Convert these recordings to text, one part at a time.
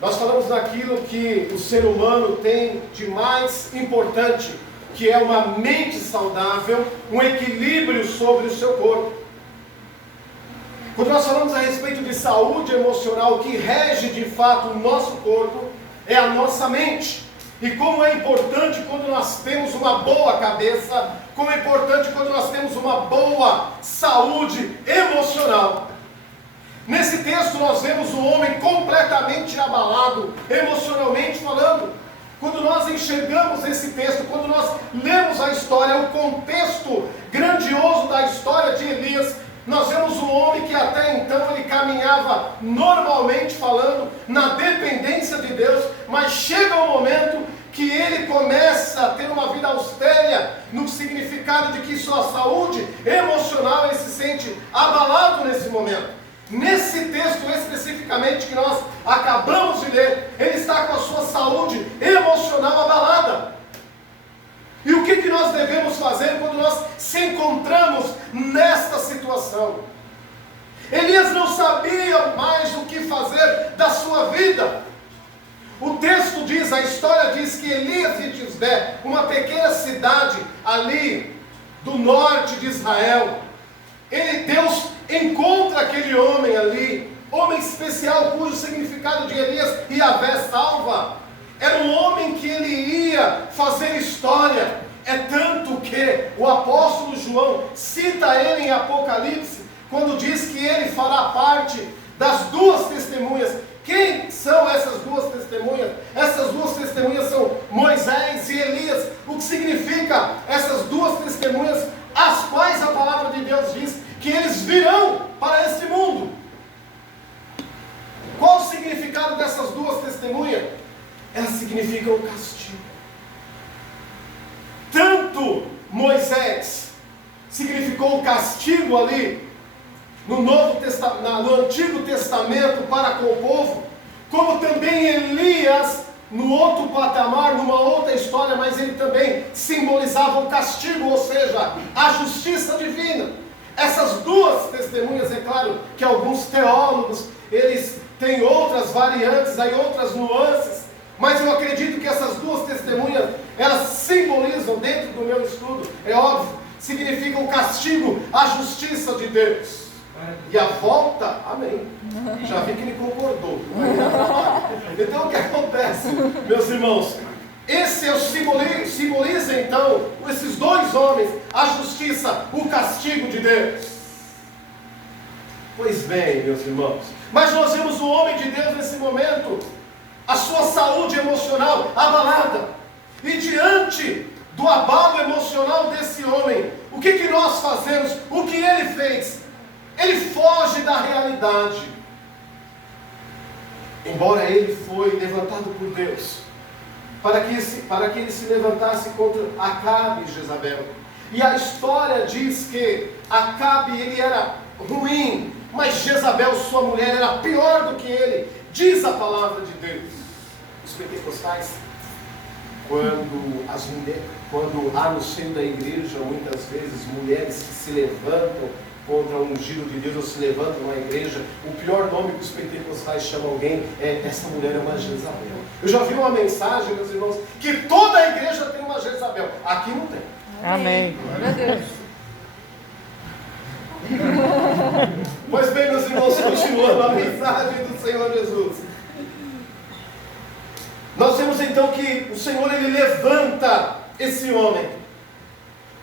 nós falamos naquilo que o ser humano tem de mais importante, que é uma mente saudável, um equilíbrio sobre o seu corpo. Quando nós falamos a respeito de saúde emocional, o que rege de fato o nosso corpo é a nossa mente. E como é importante quando nós temos uma boa cabeça, como é importante quando nós temos uma boa saúde emocional. Nesse texto nós vemos um homem completamente abalado, emocionalmente falando. Quando nós enxergamos esse texto, quando nós lemos a história, o contexto grandioso da história de Elias, nós vemos um homem que até então ele caminhava normalmente falando, na dependência de Deus, mas chega um momento que ele começa a ter uma vida austera, no significado de que sua saúde emocional, ele se sente abalado nesse momento. Nesse texto especificamente que nós acabamos de ler, ele está com a sua saúde emocional abalada. E o que nós devemos fazer quando nós se encontramos nesta situação? Elias não sabia mais o que fazer da sua vida. O texto diz, a história diz que Elias e Tisbé, uma pequena cidade ali do norte de Israel, Deus encontra aquele homem ali, homem especial, cujo significado de Elias, Yahvé salva. Era um homem que ele ia fazer história. É tanto que o apóstolo João cita ele em Apocalipse, quando diz que ele fará parte das duas testemunhas. Quem são essas duas testemunhas? Essas duas testemunhas são Moisés e Elias. O que significa essas duas testemunhas, as quais a palavra de Deus diz que eles virão para este mundo. Qual o significado dessas duas testemunhas? Elas significam o castigo. Tanto Moisés significou o castigo ali no Antigo Testamento para com o povo, como também Elias no outro patamar, numa outra história, mas ele também simbolizava o castigo, ou seja, a justiça divina. Essas duas testemunhas, é claro que alguns teólogos, eles têm outras variantes, aí outras nuances, mas eu acredito que essas duas testemunhas, elas simbolizam, dentro do meu estudo, é óbvio, significam o castigo, a justiça de Deus. E a volta, amém. Já vi que ele concordou. Então o que acontece, meus irmãos? Esse simboliza então, esses dois homens, a justiça, o castigo de Deus. Pois bem, meus irmãos, mas nós vemos o homem de Deus nesse momento, a sua saúde emocional abalada. E diante do abalo emocional desse homem, o que nós fazemos? O que ele fez? Ele foge da realidade. Embora ele foi levantado por Deus, para que ele se levantasse contra Acabe e Jezabel. E a história diz que Acabe, ele era ruim, mas Jezabel, sua mulher, era pior do que ele. Diz a palavra de Deus. Os pentecostais, quando há no seio da igreja, muitas vezes, mulheres que se levantam contra o ungido de Deus, ou se levantam na igreja, o pior nome que os pentecostais chamam alguém é: essa mulher é uma Jezabel. Eu já vi uma mensagem, meus irmãos, que toda a igreja tem uma Jezabel. Aqui não tem. Amém. Meu Deus. Pois bem, meus irmãos, continuando a mensagem do Senhor Jesus. Nós vemos então que o Senhor, ele levanta esse homem.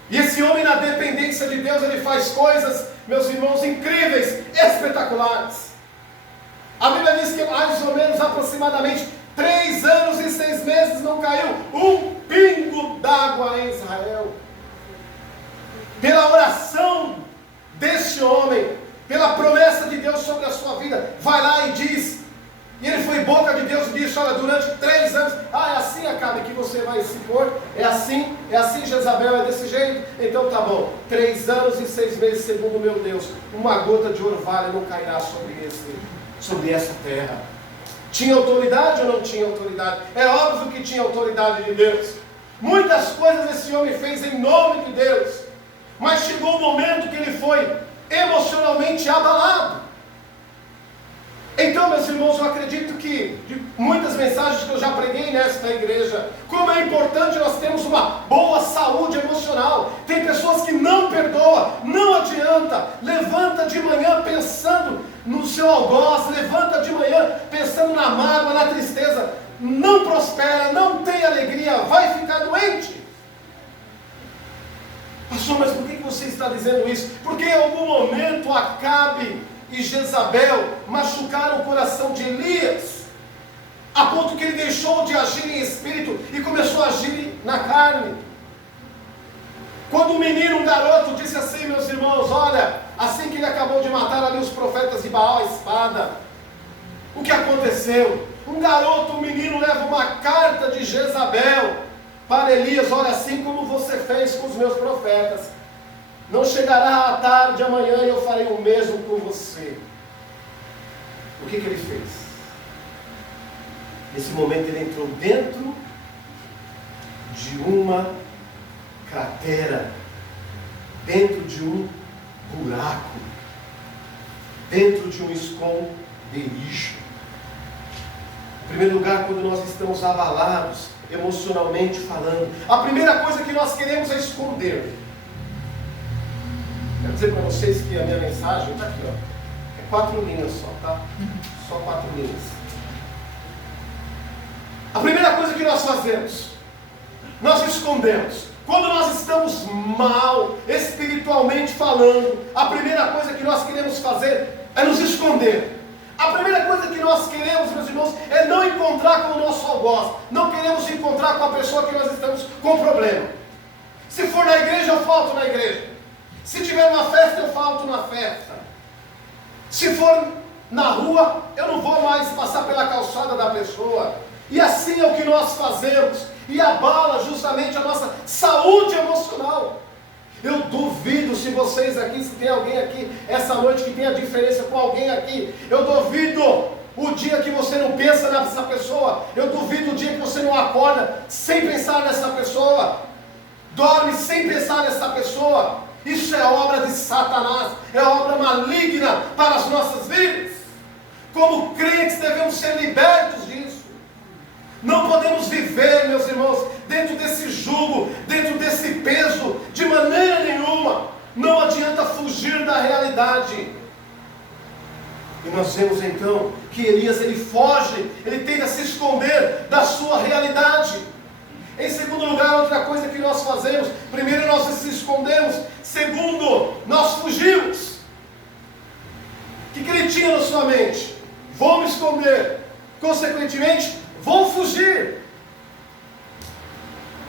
E esse homem, na dependência de Deus, ele faz coisas, meus irmãos, incríveis, espetaculares. A Bíblia diz que mais ou menos, aproximadamente 3 anos e 6 meses não caiu um pingo d'água em Israel. Pela oração deste homem, pela promessa de Deus sobre a sua vida, vai lá e diz, e ele foi boca de Deus e disse: olha, durante 3 anos, é assim, Acabe, que você vai se pôr, é assim Jezabel, é desse jeito, então tá bom, 3 anos e 6 meses, segundo meu Deus, uma gota de orvalho não cairá sobre essa terra. Tinha autoridade ou não tinha autoridade? É óbvio que tinha autoridade de Deus. Muitas coisas esse homem fez em nome de Deus, mas chegou o momento que ele foi emocionalmente abalado. Então, meus irmãos, eu acredito que tantas mensagens que eu já preguei nesta igreja, como é importante nós termos uma boa saúde emocional. Tem pessoas que não perdoam, não adianta, levanta de manhã pensando no seu algoz, levanta de manhã pensando na mágoa, na tristeza, não prospera, não tem alegria, vai ficar doente. Pastor, mas por que você está dizendo isso? Porque em algum momento Acabe e Jezabel machucaram o coração de Elias, a ponto que ele deixou de agir em espírito e começou a agir na carne. Quando um menino, um garoto, disse assim, meus irmãos, olha, assim que ele acabou de matar ali os profetas de Baal, a espada, o que aconteceu? Um garoto, um menino, leva uma carta de Jezabel para Elias, olha, assim como você fez com os meus profetas, não chegará à tarde amanhã e eu farei o mesmo com você. O que ele fez? Nesse momento ele entrou dentro de uma cratera, dentro de um buraco, dentro de um esconderijo. Em primeiro lugar, quando nós estamos abalados, emocionalmente falando, a primeira coisa que nós queremos é esconder. Quero dizer para vocês que a minha mensagem está aqui, ó, é 4 linhas só, tá? Só 4 linhas. A primeira coisa que nós fazemos, nós escondemos. Quando nós estamos mal, espiritualmente falando, a primeira coisa que nós queremos fazer é nos esconder. A primeira coisa que nós queremos, meus irmãos, é não encontrar com o nosso algoz. Não queremos encontrar com a pessoa que nós estamos com problema. Se for na igreja, eu falto na igreja. Se tiver uma festa, eu falto na festa. Se for na rua, eu não vou mais passar pela calçada da pessoa. E assim é o que nós fazemos. E abala justamente a nossa saúde emocional. Eu duvido se vocês aqui, se tem alguém aqui essa noite que tem a diferença com alguém aqui, eu duvido o dia que você não pensa nessa pessoa, eu duvido o dia que você não acorda sem pensar nessa pessoa, dorme sem pensar nessa pessoa. Isso é obra de Satanás, é obra maligna para as nossas vidas. Como crentes devemos ser libertos disso. Não podemos viver, meus irmãos, dentro desse jugo, dentro desse peso, de maneira nenhuma. Não adianta fugir da realidade. E nós vemos então que Elias, ele foge, ele tenta se esconder da sua realidade. Em segundo lugar, outra coisa que nós fazemos: primeiro, nós se escondemos. Segundo, nós fugimos. O que ele tinha na sua mente? Vou me esconder. Consequentemente, vou fugir.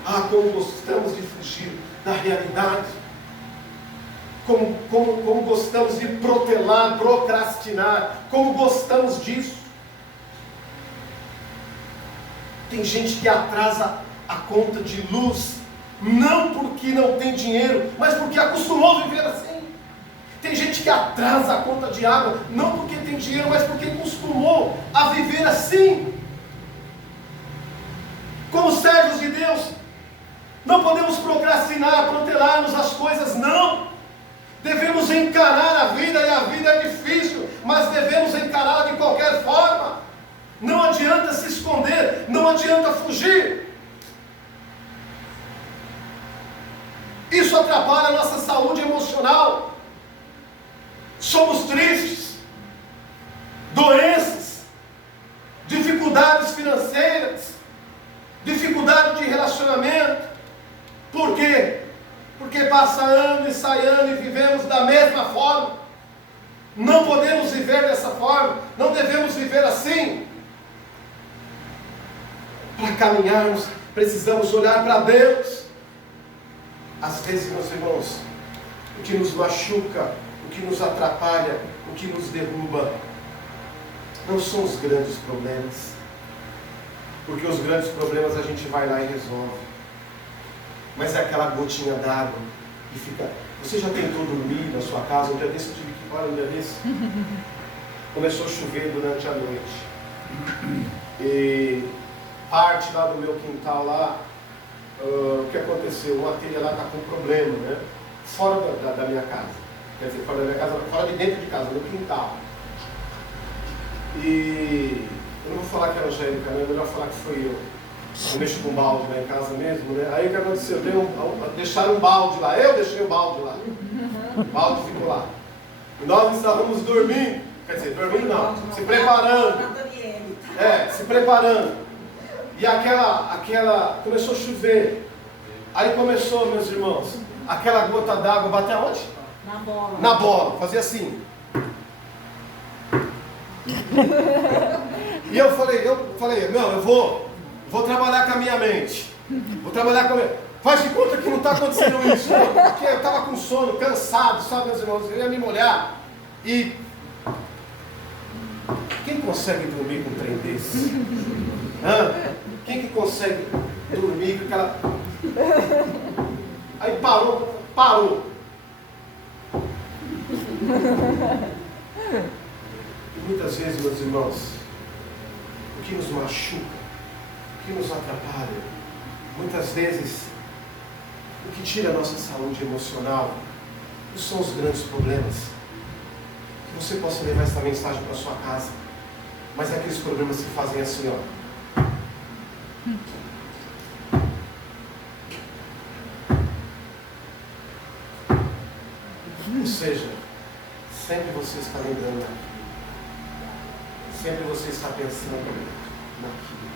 Ah, como gostamos de fugir da realidade. Como gostamos de protelar, procrastinar. Como gostamos disso. Tem gente que atrasa a conta de luz, não porque não tem dinheiro, mas porque acostumou a viver assim. Tem gente que atrasa a conta de água, não porque tem dinheiro, mas porque acostumou a viver assim. Como servos de Deus, não podemos procrastinar, protelarmos as coisas, não. Devemos encarar a vida, e a vida é difícil, mas devemos encará-la de qualquer forma. Não adianta se esconder, não adianta fugir. Isso atrapalha a nossa saúde emocional. Somos tristes, doenças, dificuldades financeiras, dificuldade de relacionamento. Por quê? Porque passa ano e sai ano e vivemos da mesma forma. Não podemos viver dessa forma, não devemos viver assim. Para caminharmos, precisamos olhar para Deus. Às vezes, meus irmãos, o que nos machuca, o que nos atrapalha, o que nos derruba, não são os grandes problemas. Porque os grandes problemas a gente vai lá e resolve. Mas é aquela gotinha d'água que fica... Você já tentou dormir na sua casa? Um dia desse eu tive que parar, um dia desse. Começou a chover durante a noite. E parte lá do meu quintal lá, o que aconteceu? Uma telha lá está com problema, né? Fora da minha casa. Quer dizer, fora da minha casa, fora de dentro de casa, no quintal. E Eu não vou falar que é Angélica, né? É melhor falar que foi eu. Eu mexo com balde lá em casa mesmo, né? Aí o que aconteceu? Deixaram um balde lá, eu deixei o balde lá. O balde ficou lá. E nós estávamos dormindo, quer dizer, dormindo não, se preparando. Se preparando. E aquela, começou a chover. Aí começou, meus irmãos, aquela gota d'água bater aonde? Na bola. Na bola, fazia assim. E eu falei, não, eu vou trabalhar com a minha mente. Vou trabalhar com a minha... Faz de conta que não está acontecendo isso, porque eu estava com sono, cansado, sabe, meus irmãos? Eu ia me molhar. E quem consegue dormir com um trem desse? Quem que consegue dormir com aquela... Aí parou. E muitas vezes, meus irmãos, o que nos machuca, o que nos atrapalha, muitas vezes, o que tira a nossa saúde emocional, não são os grandes problemas. Que você possa levar essa mensagem para sua casa, mas é aqueles problemas que fazem assim, ó. Ou seja, sempre você está lembrando daquilo. Sempre você está pensando naquilo.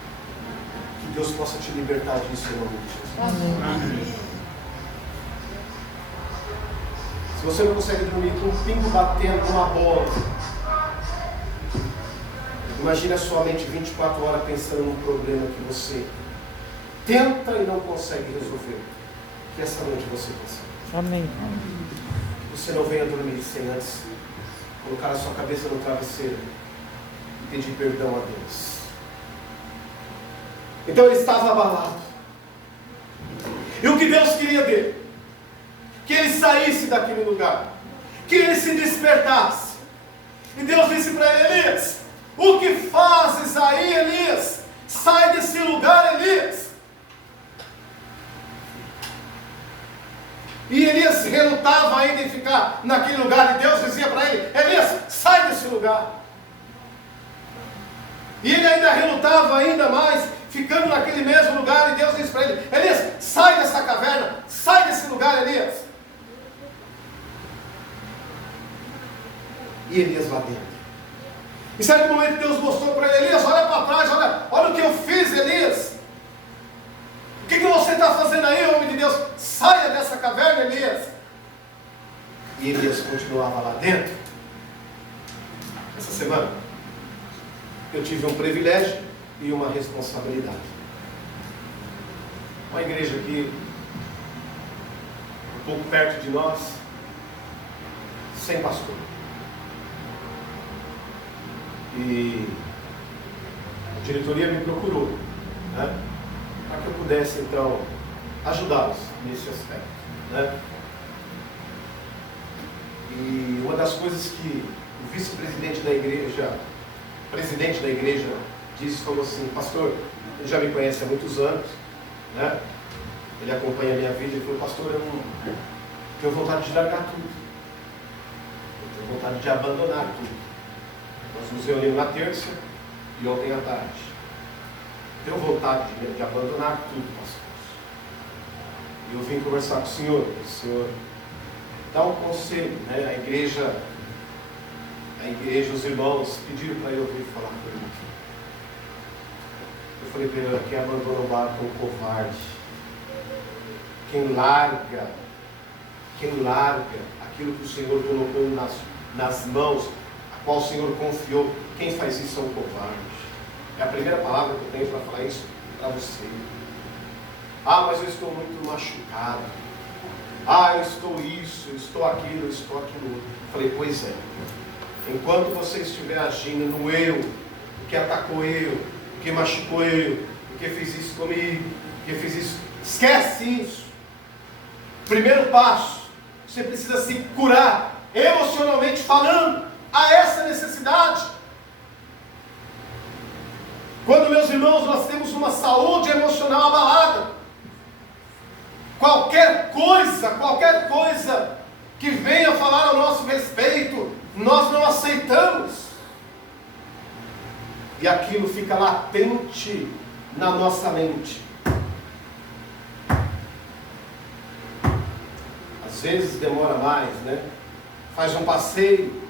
Que Deus possa te libertar disso em nome de Jesus. Amém. Se você não consegue dormir com um pingo batendo numa bola, imagine a sua mente 24 horas pensando num problema que você tenta e não consegue resolver. Que essa noite você consiga. Amém. Você não venha dormir sem antes colocar a sua cabeça no travesseiro e pedir perdão a Deus. Então ele estava abalado. E o que Deus queria dele? Que ele saísse daquele lugar, que ele se despertasse. E Deus disse para ele: Elias, o que fazes aí, Elias? Sai desse lugar, Elias. E Elias relutava ainda em ficar naquele lugar, e Deus dizia para ele: Elias, sai desse lugar. E ele ainda relutava ainda mais, ficando naquele mesmo lugar, e Deus disse para ele: Elias, sai dessa caverna, sai desse lugar, Elias. E Elias lá dentro. Em certo momento Deus mostrou para ele: Elias, olha para trás, olha o que eu fiz, Elias. O que você está fazendo aí, homem de Deus? Saia dessa caverna, Elias. E Elias continuava lá dentro. Essa semana eu tive um privilégio e uma responsabilidade. Uma igreja aqui, um pouco perto de nós, sem pastor. E a diretoria me procurou, né, para que eu pudesse então ajudá-los nesse aspecto, né? E uma das coisas que o vice-presidente da igreja, presidente da igreja, disse, falou assim: pastor, ele já me conhece há muitos anos, né? Ele acompanha a minha vida. Ele falou: pastor, eu não tenho vontade de largar tudo, eu tenho vontade de abandonar tudo. Nós nos reunimos na terça e ontem à tarde. Tenho vontade de abandonar tudo, pastor. E eu vim conversar com o senhor dá um conselho, né? A igreja, os irmãos pediram para eu vir falar com ele. Eu falei para ele: quem abandona o barco é um covarde. Quem larga aquilo que o Senhor colocou nas mãos, a qual o Senhor confiou, quem faz isso é um covarde. É a primeira palavra que eu tenho para falar isso para você. Ah, mas eu estou muito machucado. Ah, eu estou isso, eu estou aquilo, eu estou aquilo outro. Eu falei: pois é. Enquanto você estiver agindo no eu, o que atacou eu, o que machucou eu, o que fez isso comigo, o que fez isso, esquece isso. Primeiro passo, você precisa se curar, emocionalmente falando, a essa necessidade. Quando, meus irmãos, nós temos uma saúde emocional abalada, qualquer coisa que venha falar ao nosso respeito, nós não aceitamos. e aquilo fica latente na nossa mente. Às vezes demora mais, né? Faz um passeio,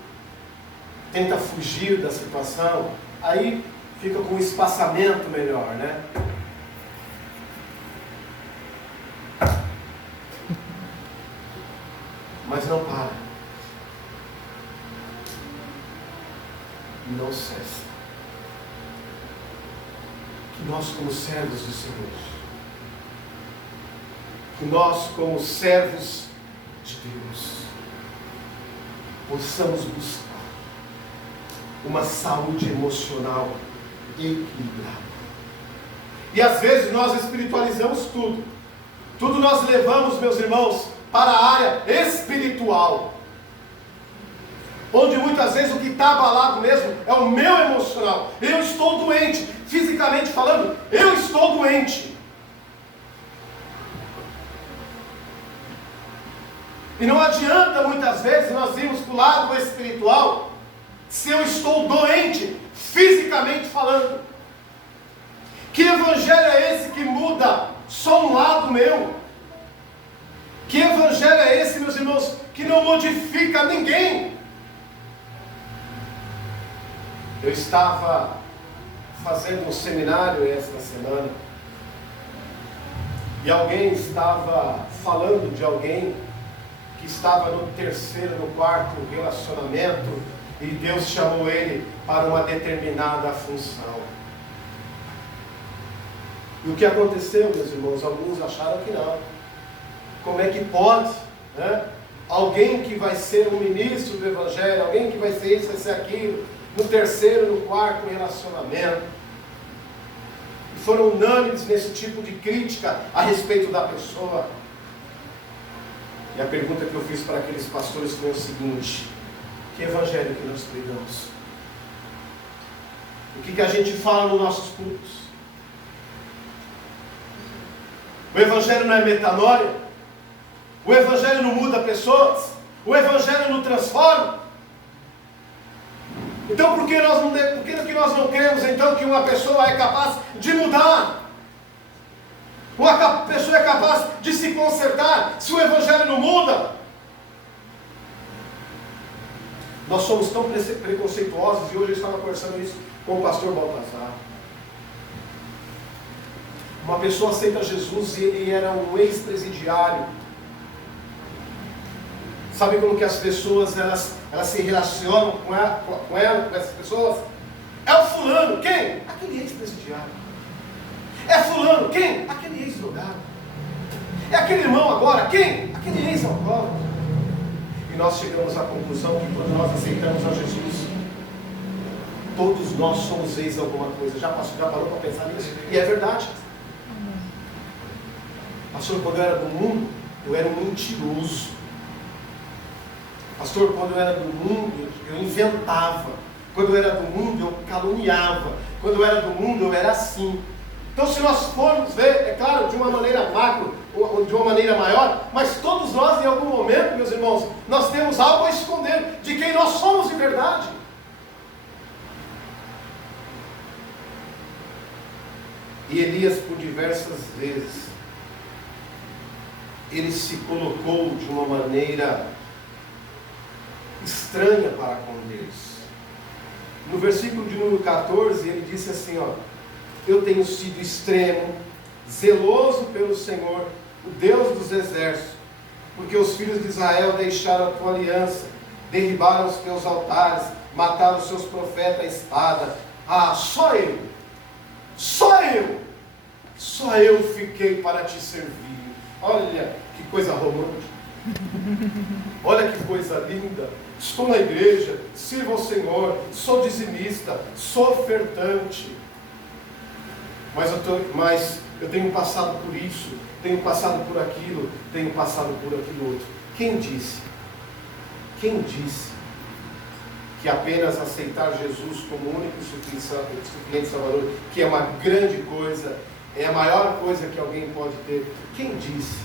tenta fugir da situação, aí fica com um espaçamento melhor, né? Mas não para. Não cessa. Que nós, como servos do Senhor, que nós, como servos de Deus, possamos buscar uma saúde emocional equilibrada. E às vezes nós espiritualizamos tudo. Tudo nós levamos, meus irmãos, para a área espiritual. Onde muitas vezes o que está abalado mesmo é o meu emocional. Eu estou doente, fisicamente falando, eu estou doente. E não adianta muitas vezes nós irmos para o lado espiritual se eu estou doente, fisicamente falando. Que evangelho é esse que muda só um lado meu? Que evangelho é esse, meus irmãos, que não modifica ninguém? Eu estava fazendo um seminário esta semana e alguém estava falando de alguém que estava no terceiro, no quarto relacionamento e Deus chamou ele para uma determinada função. E o que aconteceu, meus irmãos? Alguns acharam que não. Como é que pode, né? Alguém que vai ser um ministro do Evangelho, alguém que vai ser isso, vai ser aquilo, no terceiro, no quarto relacionamento. E foram unânimes nesse tipo de crítica a respeito da pessoa. E a pergunta que eu fiz para aqueles pastores foi o seguinte: que evangelho que nós pregamos? O que a gente fala nos nossos cultos? O evangelho não é metanoia? O evangelho não muda pessoas? O evangelho não transforma? Então por que nós não cremos então que uma pessoa é capaz de mudar? Uma pessoa é capaz de se consertar se o evangelho não muda? Nós somos tão preconceituosos, e hoje eu estava conversando isso com o pastor Baltazar. Uma pessoa aceita Jesus e ele era um ex-presidiário. Sabe como que as pessoas elas se relacionam com essas pessoas? É o fulano, quem? Aquele ex-presidiário. É fulano, quem? Aquele ex-drogado. É aquele irmão agora, quem? Aquele ex-alcoólatra. E nós chegamos à conclusão que quando nós aceitamos a Jesus, todos nós somos ex alguma coisa. Já parou para pensar nisso? E é verdade. Pastor, quando eu era do mundo, eu era um mentiroso. Pastor, quando eu era do mundo, eu inventava. Quando eu era do mundo, eu caluniava. Quando eu era do mundo, eu era assim. Então, se nós formos ver, é claro, de uma maneira macro, ou de uma maneira maior, mas todos nós, em algum momento, meus irmãos, nós temos algo a esconder de quem nós somos de verdade. E Elias, por diversas vezes, ele se colocou de uma maneira estranha para com Deus. No versículo de número 14, ele disse assim, ó: eu tenho sido extremo, zeloso pelo Senhor, o Deus dos exércitos, porque os filhos de Israel deixaram a tua aliança, derribaram os teus altares, mataram os seus profetas à espada. Ah, só eu fiquei para te servir. Olha que coisa romântica. Olha que coisa linda. Estou na igreja, sirvo ao Senhor, sou dizimista, sou ofertante. Mas eu tenho passado por isso, tenho passado por aquilo, tenho passado por aquilo outro. Quem disse que apenas aceitar Jesus como único e suficiente Salvador, que é uma grande coisa, é a maior coisa que alguém pode ter? Quem disse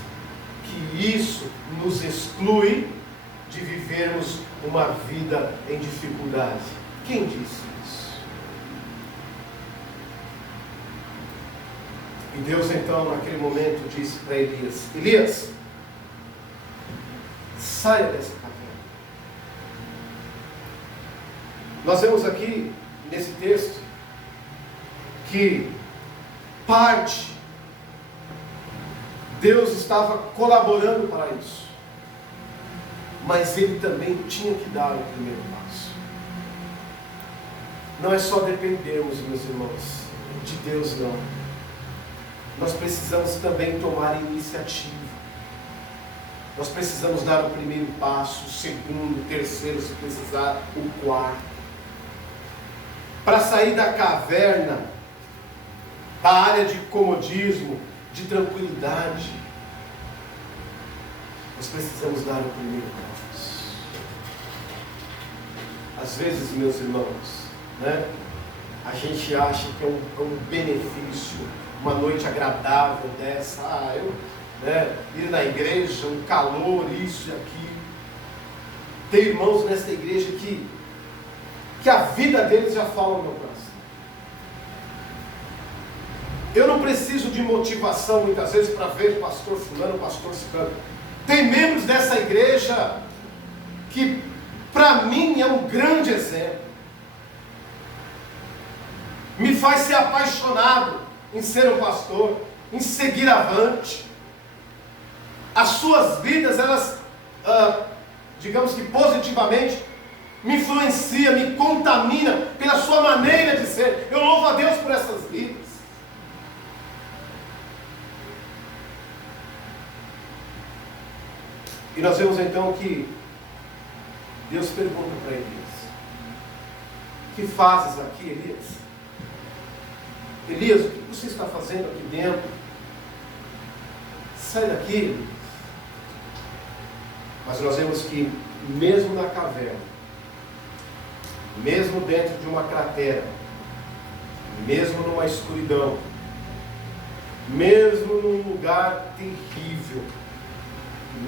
que isso nos exclui de vivermos uma vida em dificuldade? Quem disse isso? E Deus então, naquele momento, disse para Elias: Elias, saia dessa caverna. Nós vemos aqui, nesse texto, que parte Deus estava colaborando para isso, mas Ele também tinha que dar o primeiro passo. Não é só dependermos, meus irmãos, de Deus, não. Nós precisamos também tomar iniciativa. Nós precisamos dar o primeiro passo, o segundo, o terceiro, se precisar, o quarto. Para sair da caverna, da área de comodismo, de tranquilidade, nós precisamos dar o primeiro passo. Às vezes, meus irmãos, a gente acha que é um benefício, uma noite agradável dessa, ir na igreja, um calor, isso e aquilo. Tem irmãos nesta igreja que a vida deles já fala no meu coração. Eu não preciso de motivação muitas vezes para ver pastor fulano, pastor ciclano. Tem membros dessa igreja que para mim é um grande exemplo. Me faz ser apaixonado em ser um pastor, em seguir avante. As suas vidas, elas, digamos que positivamente, me influenciam, me contaminam pela sua maneira de ser. Eu louvo a Deus por essas vidas. E nós vemos então que Deus pergunta para Elias: que fazes aqui, Elias? Elias, o que você está fazendo aqui dentro? Sai daqui. Mas nós vemos que mesmo na caverna, mesmo dentro de uma cratera, mesmo numa escuridão, mesmo num lugar terrível,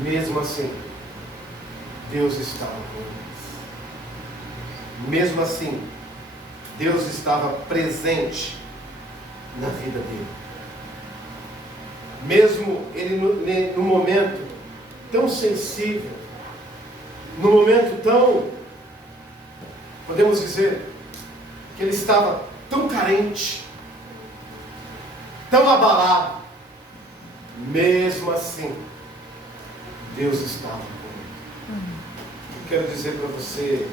mesmo assim, Deus estava com eles. Mesmo assim, Deus estava presente na vida dele. Mesmo ele no momento tão sensível, no momento tão, podemos dizer, que ele estava tão carente, tão abalado, mesmo assim, Deus estava com ele. Eu quero dizer para você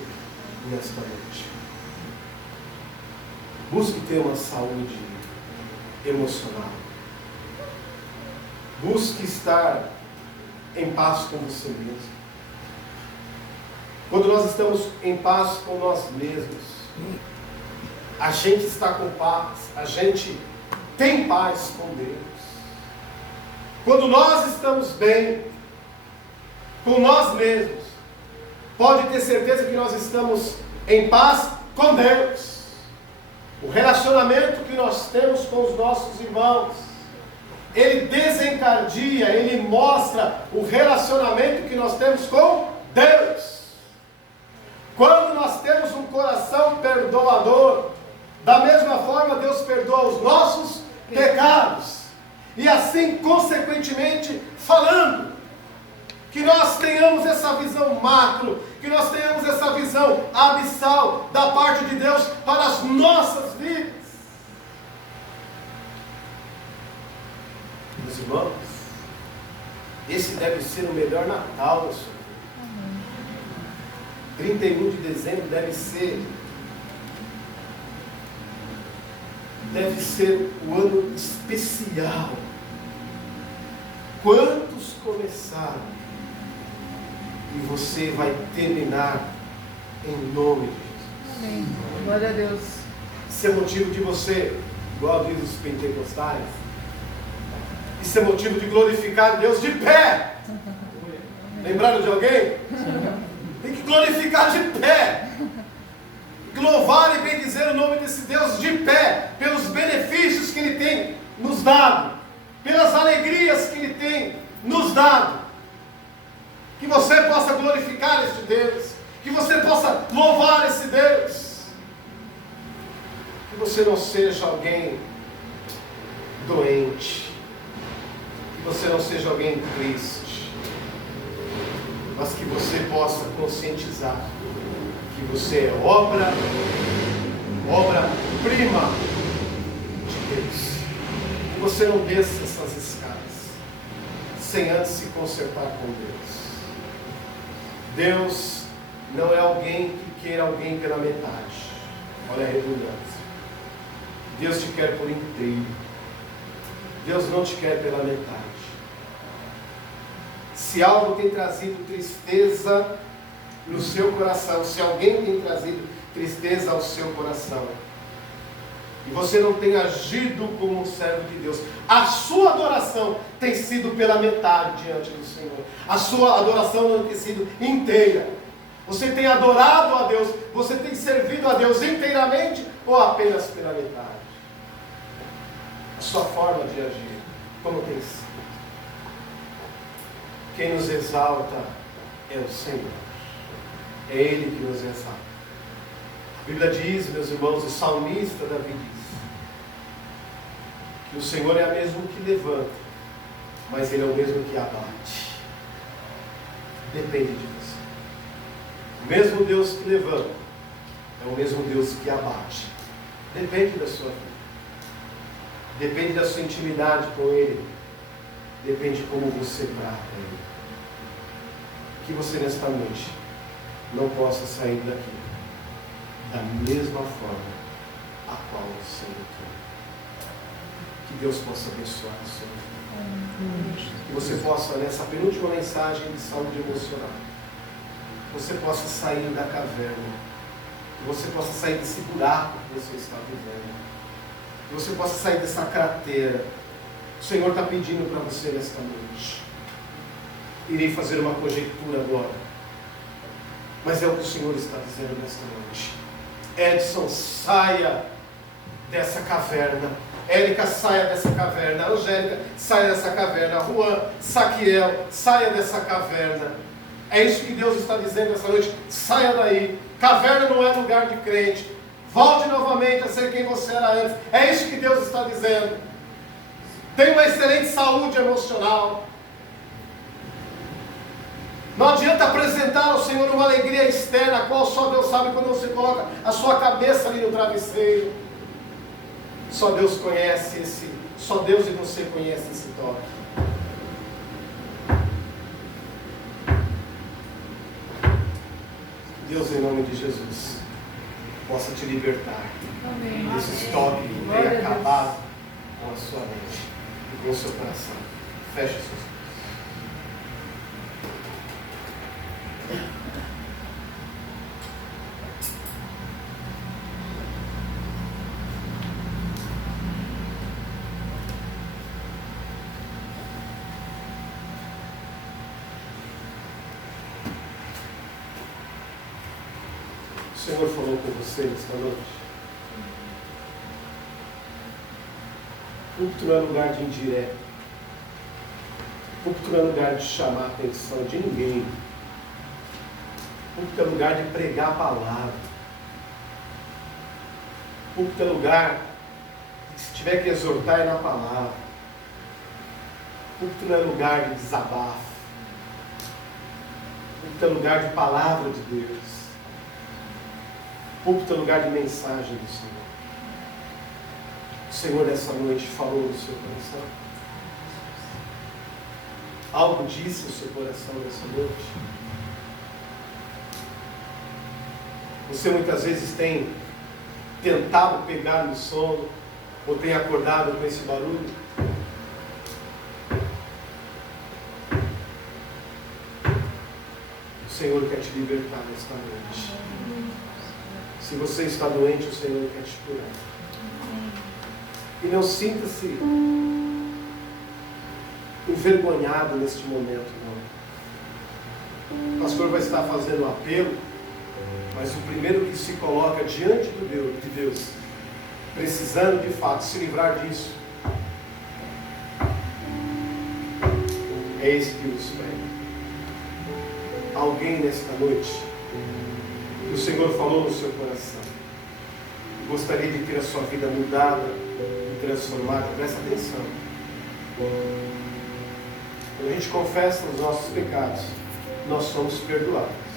nesta noite: busque ter uma saúde emocional. Busque estar em paz com você mesmo. Quando nós estamos em paz com nós mesmos, a gente está com paz, a gente tem paz com Deus. Quando nós estamos bem com nós mesmos, pode ter certeza que nós estamos em paz com Deus. O relacionamento que nós temos com os nossos irmãos, ele desencadeia, ele mostra o relacionamento que nós temos com Deus. Quando nós temos um coração perdoador, da mesma forma Deus perdoa os nossos pecados. E assim, consequentemente, falando, que nós tenhamos essa visão macro, que nós tenhamos essa visão abissal da parte de Deus para as nossas vidas. Meus irmãos, esse deve ser o melhor Natal da sua vida. 31 de dezembro deve ser o ano especial. Quantos começaram e você vai terminar em nome de Jesus? Amém. Glória a Deus. Isso é motivo de você, igual diz os pentecostais, isso é motivo de glorificar Deus de pé. Lembraram de alguém? Tem que glorificar de pé. Louvar e bendizer o nome desse Deus de pé, pelos benefícios que Ele tem nos dado, pelas alegrias que Ele tem nos dado. Que você possa glorificar este Deus, que você possa louvar esse Deus. Que você não seja alguém doente, que você não seja alguém triste, mas que você possa conscientizar que você é obra-prima de Deus. Que você não desça essas escadas sem antes se consertar com Deus. Deus não é alguém que queira alguém pela metade. Olha a redundância. Deus te quer por inteiro. Deus não te quer pela metade. Se algo tem trazido tristeza no seu coração, se alguém tem trazido tristeza ao seu coração, e você não tem agido como um servo de Deus, a sua adoração tem sido pela metade diante do Senhor. A sua adoração não tem sido inteira. Você tem adorado a Deus, você tem servido a Deus inteiramente ou apenas pela metade? A sua forma de agir, como tem sido? Quem nos exalta é o Senhor. É Ele que nos exalta. A Bíblia diz, meus irmãos, o salmista Davi diz, que o Senhor é o mesmo que levanta, mas Ele é o mesmo que abate. Depende de você. O mesmo Deus que levanta é o mesmo Deus que abate. Depende da sua vida. Depende da sua intimidade com Ele. Depende de como você trata Ele. Que você nesta noite não possa sair daqui da mesma forma a qual o Senhor quer. Que Deus possa abençoar a sua vida. Que você possa, nessa penúltima mensagem de saúde emocional, você possa sair da caverna. Que você possa sair desse buraco que você está vivendo. Que você possa sair dessa cratera. O Senhor está pedindo para você nesta noite. Irei fazer uma conjectura agora, mas é o que o Senhor está dizendo nesta noite. Edson, saia dessa caverna. Érica, saia dessa caverna. Angélica, saia dessa caverna. Juan, Saquiel, saia dessa caverna. É isso que Deus está dizendo nessa noite. Saia daí. Caverna não é lugar de crente. Volte novamente a ser quem você era antes. É isso que Deus está dizendo. Tenha uma excelente saúde emocional. Não adianta apresentar ao Senhor uma alegria externa, a qual só Deus sabe quando você coloca a sua cabeça ali no travesseiro. Só Deus conhece só Deus e você conhece esse toque. Deus, em nome de Jesus, possa te libertar desse toque que tem acabado com a sua mente e com o seu coração. Feche seus olhos. O Senhor falou com você nesta noite. Púlpito não é lugar de indireta. Púlpito não é lugar de chamar a atenção de ninguém. Púlpito é lugar de pregar a palavra. Púlpito é lugar que, se tiver que exortar, é na palavra. Púlpito não é lugar de desabafo. Púlpito é lugar de palavra de Deus. Púlpito é lugar de mensagem do Senhor. O Senhor nessa noite falou no seu coração. Algo disse o seu coração nessa noite. Você muitas vezes tem tentado pegar no sono, ou tem acordado com esse barulho. O Senhor quer te libertar nesta noite. Se você está doente, o Senhor quer te curar. E não sinta-se envergonhado neste momento, não. O pastor vai estar fazendo um apelo, mas o primeiro que se coloca diante de Deus, precisando de fato se livrar disso, é esse que nos prega. Alguém nesta noite, o Senhor falou no seu coração, gostaria de ter a sua vida mudada, e transformada. Presta atenção. Quando a gente confessa os nossos pecados, nós somos perdoados.